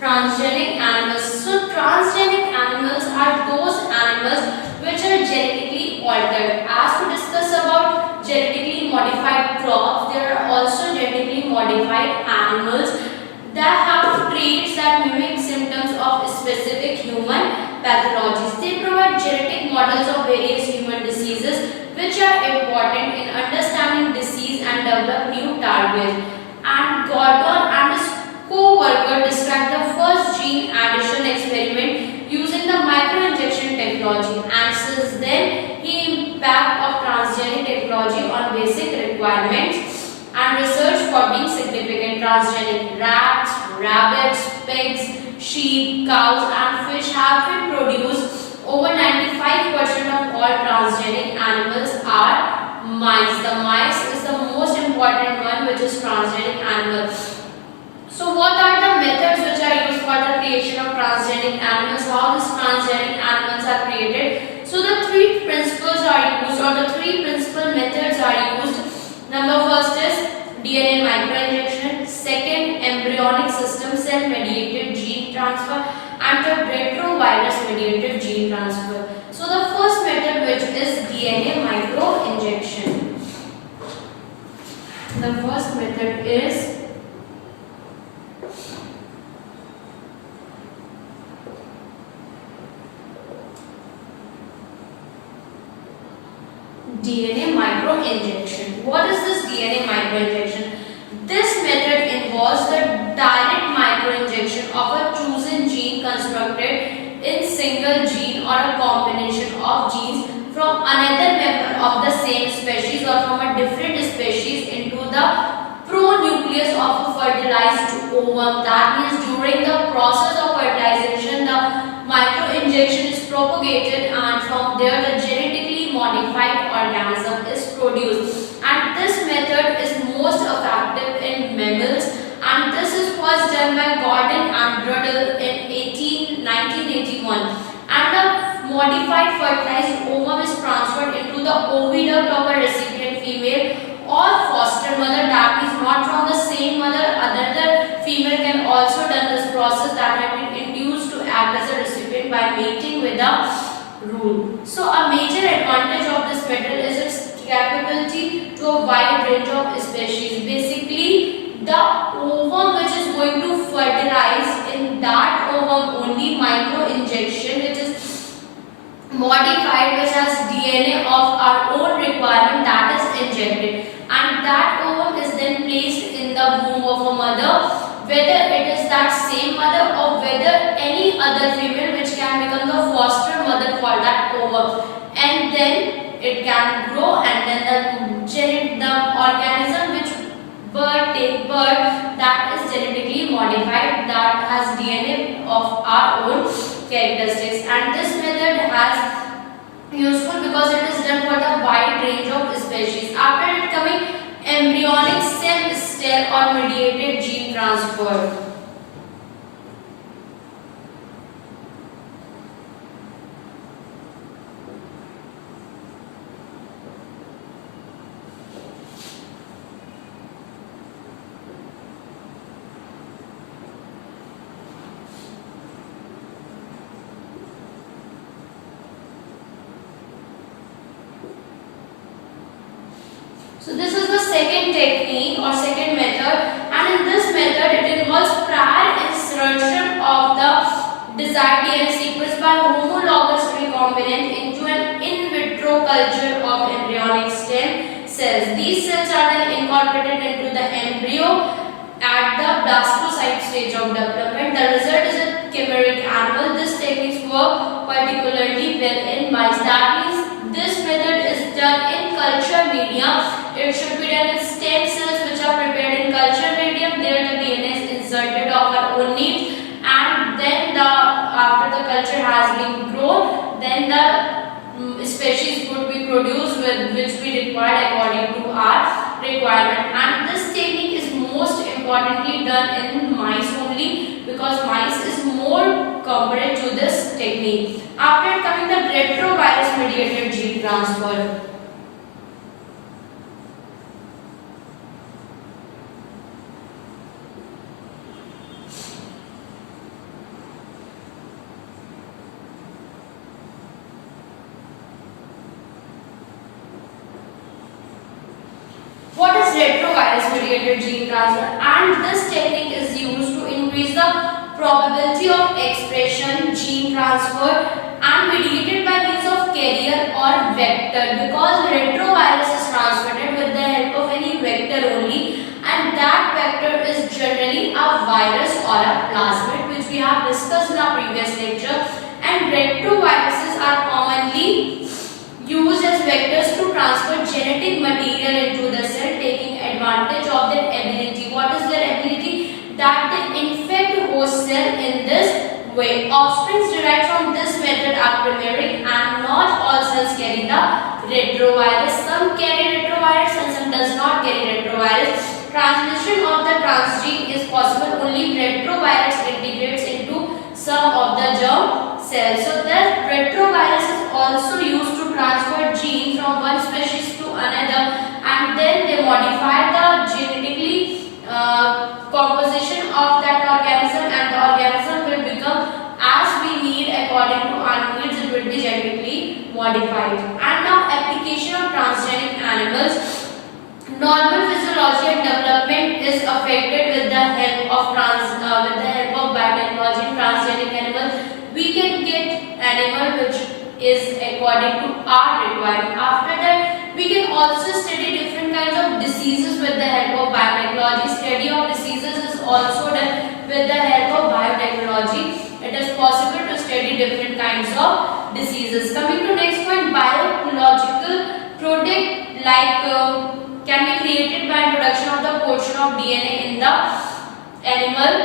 Transgenic animals. So transgenic animals are those animals which are genetically altered. As we discuss about genetically modified crops, there are also genetically modified animals that have traits that mimic symptoms of specific human pathologies. They provide genetic models of various human diseases which are important in understanding disease and develop new targets. And Gordon and his co-worker described the first gene addition experiment using the microinjection technology, and since then he impact of transgenic technology on basic requirements and research for being significant. Transgenic rats, rabbits, pigs, sheep, cows and fish have been produced. Over 95% of all transgenic animals are mice. The mice is the most important one, which is transgenic animals. So what are the methods which are used for the creation of transgenic animals? How these transgenic animals are created? So the three principles are used, or the three principal methods are used. Number first is DNA microinjection, second embryonic system cell mediated gene transfer, and third retrovirus mediated gene transfer. So the first method, which is DNA microinjection. The first method is DNA microinjection. What is this DNA microinjection? This method involves the direct microinjection of a chosen gene constructed in single gene or a combination of genes from another member of the same species or from a different species into the pronucleus of a fertilized ovum. That means during the process of fertilization, the microinjection is propagated, and from there the genetically modified organism is produced. And this method is most effective in mammals, and this was done by Gordon and Bruddle in 1981. And the modified fertilized ovum is transferred into the oviduct of a recipient female or foster mother. That means not from the same mother, another female can also done this process that have been induced to act as a recipient by mating with a rule. So a major advantage of this method is its capability to a wide range of species. Basically, the ovum which is going to fertilize, in that ovum only microinjection which is modified, which has DNA of our own requirement, that is injected, and that ovum is then placed in the womb of a mother, whether it is that same mother or whether any other female which can become the foster mother for that ovum, and then it can grow, and then the organism which take birth, that is genetically modified, that has DNA of our own characteristics. And this method has useful because it is done for the wide range of species. After it coming embryonic stem cell or mediated gene transfer. So this is the second technique or second method, and in this method it involves prior insertion of the desired DNA sequence by homologous recombinant into an in vitro culture of embryonic stem cells. These cells are then incorporated into the embryo at the blastocyte stage of development. The result is a chimeric animal. This techniques work particularly well in mice. That means this method is done in culture media. It should be done in stem cells which are prepared in culture medium. There the DNA is inserted of our own needs, and then after the culture has been grown, then the species would be produced with which we require according to our requirement. And this technique is most importantly done in mice only, because mice is more comparable to this technique. After coming the retrovirus mediated gene transfer. retrovirus mediated gene transfer, and this technique is used to increase the probability of expression gene transfer and mediated by means of carrier or vector, because retrovirus is transmitted with the help of any vector only, and that vector is generally a virus or a plasmid, which we have discussed in our previous lecture. And retroviruses are commonly used as vectors to transfer genetic material into the cell, taking advantage of their ability. What is their ability? That they infect host cell in this way. Offsprings derived from this method are chimeric, and not all cells carry the retrovirus. Some carry retrovirus and some does not carry retrovirus. Transmission of the transgene is possible only if retrovirus integrates into some of the germ cells. So the retrovirus is also used to transfer genes from one species to another, and then they modify the genetically composition of that organism, and the organism will become as we need according to our needs. It will be genetically modified. And now application of transgenic animals. Normal physiology and development is affected with the help of biotechnology. Transgenic animals, we can get animal which is according to our requirement. After that, we can also study different kinds of diseases with the help of biotechnology. Study of diseases is also done with the help of biotechnology. It is possible to study different kinds of diseases. Coming to next point, biological product can be created by introduction of the portion of DNA in the animal.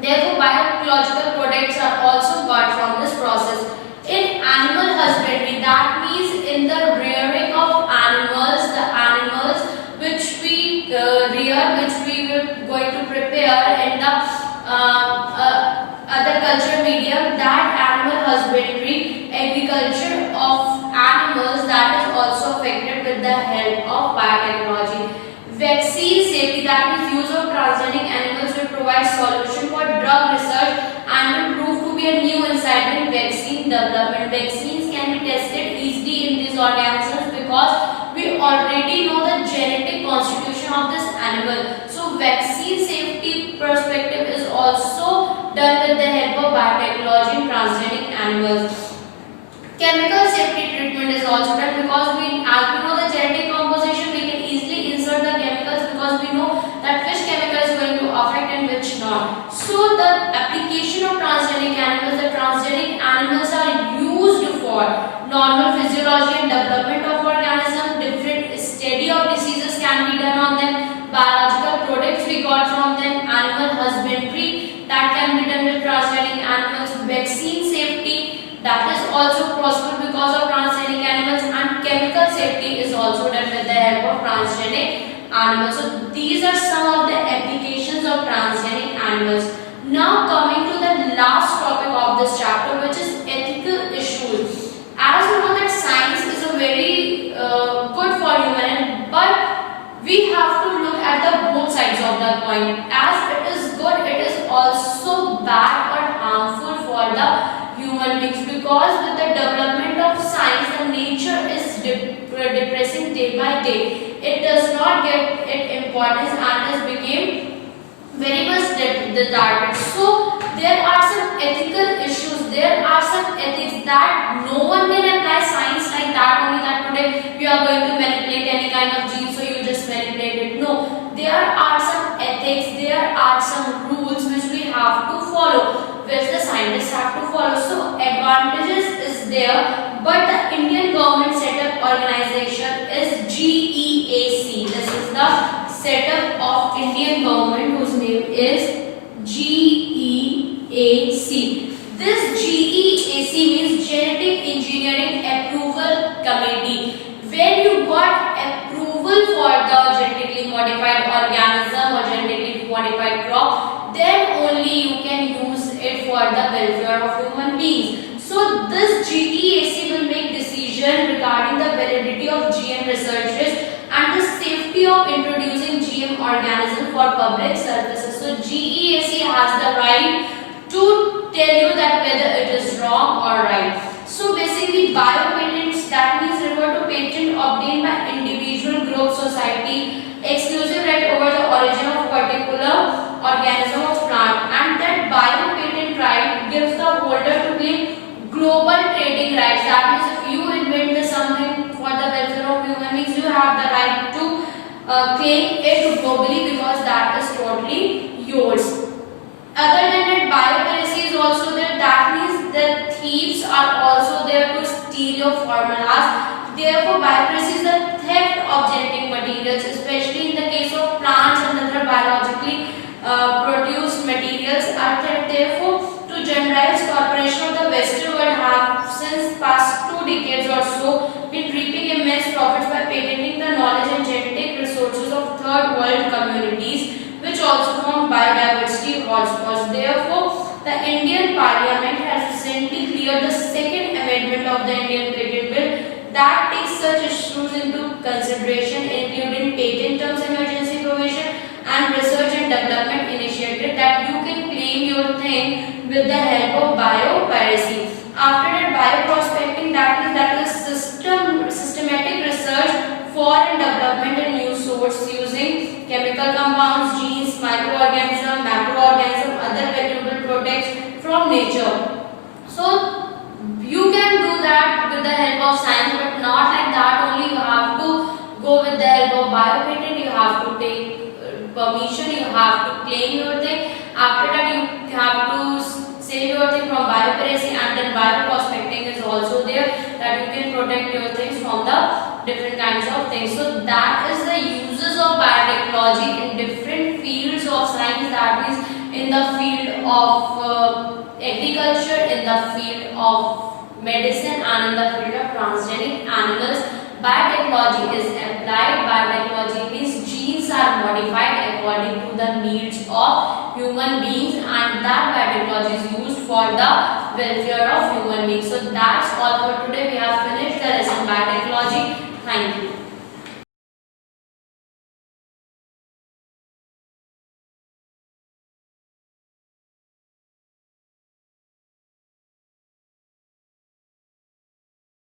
Therefore, biological products are also got from this process. In animal husbandry, that means in the rearing of animals, the animals which we rear, which we will going to prepare in the other culture medium, that animal husbandry, agriculture of animals, that is also affected with the help of biotechnology. Vaccine safety, that means use of transgenic animals will provide solution for drug research and will prove to be a new insight in vaccine development. Vaccines can be tested easily in these organisms because we already know the genetic constitution of this animal. So vaccine safety perspective is also done with the help of biotechnology in transgenic animals. Chemical safety treatment is also done because as we know the genetic composition, we can easily insert the chemicals because we know that which chemical is going to affect and which not. So the application of transgenic animals, the transgenic animals are used for normal physiology and development of organism. Different study of diseases can be done on them. Biological products we got from them. Animal husbandry, that can be done with transgenic animals. Vaccine safety, that is also possible because of transgenic animals, and chemical safety is also done with the help of transgenic animals. So these are some of the applications of transgenic animals. Now coming to the last topic of this chapter, which is ethical issues. As we know that science is a very good for human, but we have to look at the both sides of the coin. As it is good, it is also bad or harmful for the human beings, because with the development of science, the nature is depressing day by day. It does not get its importance and has become very much retarded. So there are some ethical issues, there are some ethics that no one can apply science like that only, that today you are going to manipulate any kind of gene, so you just manipulate it. No, there are some ethics, there are some rules which we have to follow, which the scientists have to follow. So advantages is there, but the Indian government setup organization is GEAC. This is the setup of Indian government whose name is GEAC. This GEAC means Genetic Engineering Approval Committee. When you got approval for the genetically modified organism or genetically modified crop, then only you can use it for the welfare of human beings. So this GEAC will make decision regarding the validity of GM researches and the safety of introducing GM organism for public services. So GEAC has the right to tell you that whether it is wrong or right. So basically biopatents, that means refer to patent obtained by individual, group, society, organism of plant, and that biopatent right gives the holder to claim global trading rights. That means if you invent something for the welfare of human beings, you have the right to claim it globally because that is totally yours. Other than that, biopiracy is also there. That means the thieves are also there to steal your formulas. Therefore, biopiracy is the theft of genetic materials, especially in the case of plants and other biologically produced materials are theft. Therefore, to generalize corporation of the Western world have since past 2 decades or so been reaping immense profits by patenting the knowledge and genetic resources of third world communities, which also form biodiversity hotspots. Therefore, the Indian Parliament has recently cleared the second amendment of the Indian Patent Bill that takes such issues into consideration, including patent terms, emergency provision, and research and development initiative that you can claim your thing with the help of biopiracy. After that, bioprospecting, that is systematic research for and development and new source using chemical compounds, genes, microorganisms, macroorganisms, other valuable products from nature. So you can do that with the help of science, but not like that only. You have to go with the help of biopatent. You have to take permission. You have to claim your thing. After that, you have to save your thing from biopiracy, and then bioprospecting is also there that you can protect your things from the different kinds of things. So that is the uses of biotechnology in different fields of science. That means in the field of agriculture, in the field of medicine, and in the field of transgenic animals. Biotechnology is applied. Biotechnology means genes are modified according to the needs of human beings, and that biotechnology is used for the welfare of human beings. So that's all for today. We have finished the lesson biotechnology. Thank you.